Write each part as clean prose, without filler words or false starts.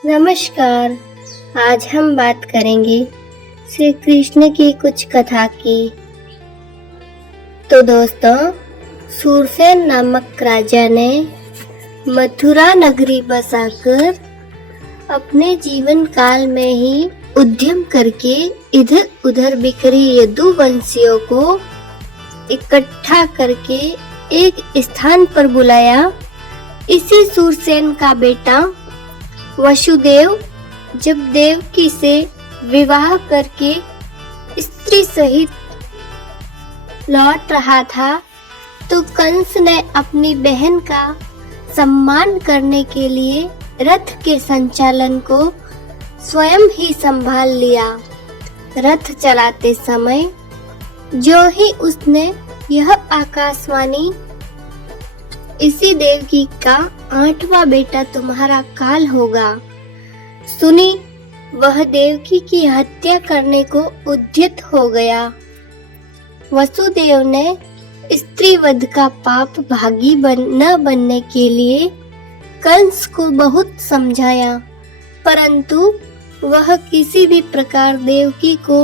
नमस्कार। आज हम बात करेंगे श्री कृष्ण की कुछ कथा की। तो दोस्तों, सूरसेन नामक राजा ने मथुरा नगरी बसाकर अपने जीवन काल में ही उद्यम करके इधर उधर बिखरे यदुवंशियों को इकट्ठा करके एक स्थान पर बुलाया। इसी सूरसेन का बेटा वसुदेव जब देवकी से विवाह करके स्त्री सहित लौट रहा था, तो कंस ने अपनी बहन का सम्मान करने के लिए रथ के संचालन को स्वयं ही संभाल लिया। रथ चलाते समय जो ही उसने यह आकाशवाणी, इसी देवकी का 8वां बेटा तुम्हारा काल होगा, सुनी, वह देवकी की हत्या करने को उद्यत हो गया। वसुदेव ने स्त्री वध का पाप भागी न बनने के लिए कंस को बहुत समझाया, परंतु वह किसी भी प्रकार देवकी को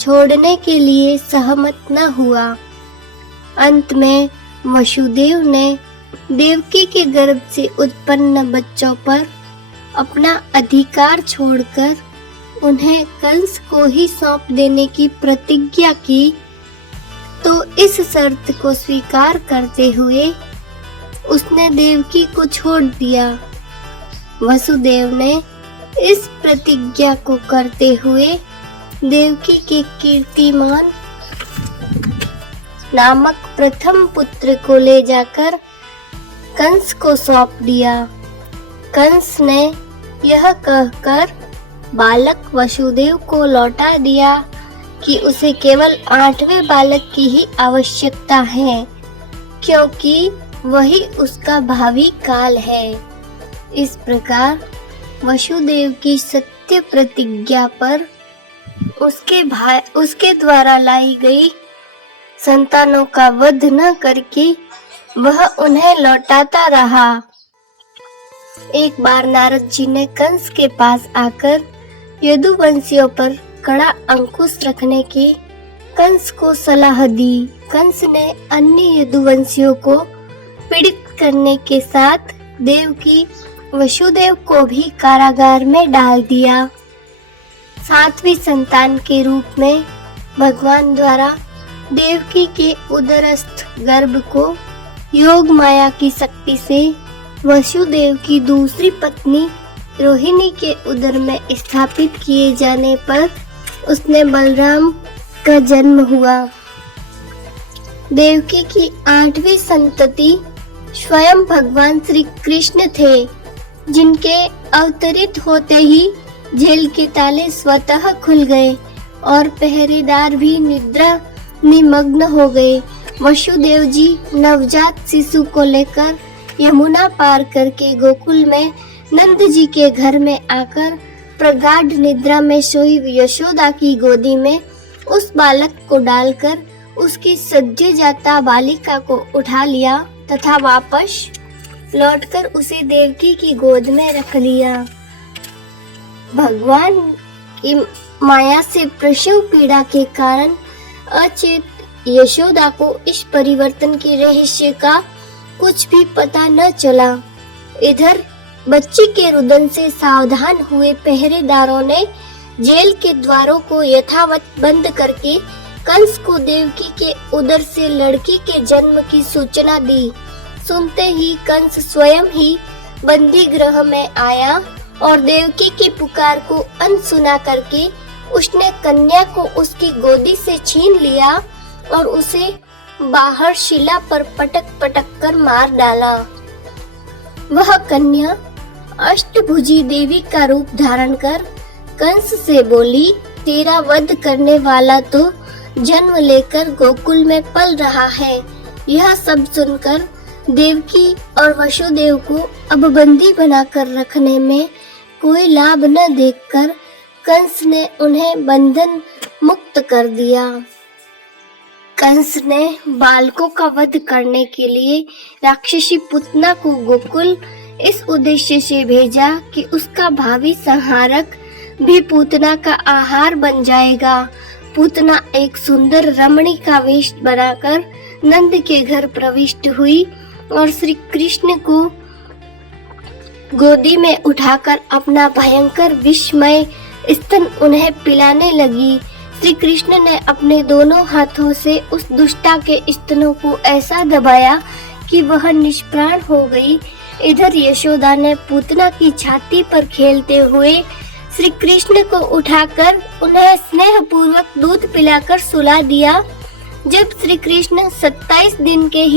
छोड़ने के लिए सहमत न हुआ। अंत में वसुदेव ने देवकी के गर्भ से उत्पन्न बच्चों पर अपना अधिकार छोड़कर उन्हें कंस को ही सौंप देने की प्रतिज्ञा की। तो इस शर्त को स्वीकार करते हुए उसने देवकी को छोड़ दिया। वसुदेव ने इस प्रतिज्ञा को करते हुए देवकी के कीर्तिमान नामक प्रथम पुत्र को ले जाकर कंस को सौंप दिया। कंस ने यह कहकर बालक वसुदेव को लौटा दिया कि उसे केवल 8वें बालक की ही आवश्यकता है, क्योंकि वही उसका भावी काल है। इस प्रकार वसुदेव की सत्य प्रतिज्ञा पर उसके द्वारा लाई गई संतानों का वध न करके वह उन्हें लौटाता रहा। एक बार नारद जी ने कंस के पास आकर यदुवंशियों पर कड़ा अंकुश रखने की कंस को सलाह दी। कंस ने अन्य यदुवंशियों को पीड़ित करने के साथ देवकी वसुदेव को भी कारागार में डाल दिया। 7वीं संतान के रूप में भगवान द्वारा देवकी के उदरस्थ गर्भ को योग माया की शक्ति से वसुदेव की दूसरी पत्नी रोहिणी के उदर में स्थापित किए जाने पर उसने बलराम का जन्म हुआ। देवकी की 8वीं संतति स्वयं भगवान श्री कृष्ण थे, जिनके अवतरित होते ही जेल के ताले स्वतः खुल गए और पहरेदार भी निद्रा निमग्न हो गए। वसुदेव जी नवजात शिशु को लेकर यमुना पार करके गोकुल में नंद जी के घर में आकर प्रगाढ़ निद्रा में सोई यशोदा की गोदी में उस बालक को डालकर उसकी सज्जे जाता बालिका को उठा लिया तथा वापस लौटकर उसे देवकी की गोद में रख लिया। भगवान की माया से प्रसव पीड़ा के कारण अचेत यशोदा को इस परिवर्तन के रहस्य का कुछ भी पता न चला। इधर बच्ची के रुदन से सावधान हुए पहरेदारों ने जेल के द्वारों को यथावत बंद करके कंस को देवकी के उदर से लड़की के जन्म की सूचना दी। सुनते ही कंस स्वयं ही बंदी गृह में आया और देवकी की पुकार को अनसुना करके उसने कन्या को उसकी गोदी से छीन लिया और उसे बाहर शिला पर पटक पटक कर मार डाला। वह कन्या अष्टभुजी देवी का रूप धारण कर कंस से बोली, तेरा वध करने वाला तो जन्म लेकर गोकुल में पल रहा है। यह सब सुनकर देवकी और वसुदेव को अब बंदी बनाकर रखने में कोई लाभ न देखकर कंस ने उन्हें बंधन मुक्त कर दिया। कंस ने बालकों का वध करने के लिए राक्षसी पुतना को गोकुल इस उद्देश्य से भेजा कि उसका भावी संहारक भी पूतना का आहार बन जाएगा। पूतना एक सुंदर रमणी का वेश बनाकर नंद के घर प्रविष्ट हुई और श्री कृष्ण को गोदी में उठाकर अपना भयंकर विषमय स्तन उन्हें पिलाने लगी। श्री कृष्ण ने अपने दोनों हाथों से उस दुष्टा के स्तनों को ऐसा दबाया कि वह निष्प्राण हो गई। इधर यशोदा ने पूतना की छाती पर खेलते हुए श्री कृष्ण को उठाकर उन्हें स्नेह पूर्वक दूध पिलाकर सुला दिया। जब श्री कृष्ण 27 दिन के ही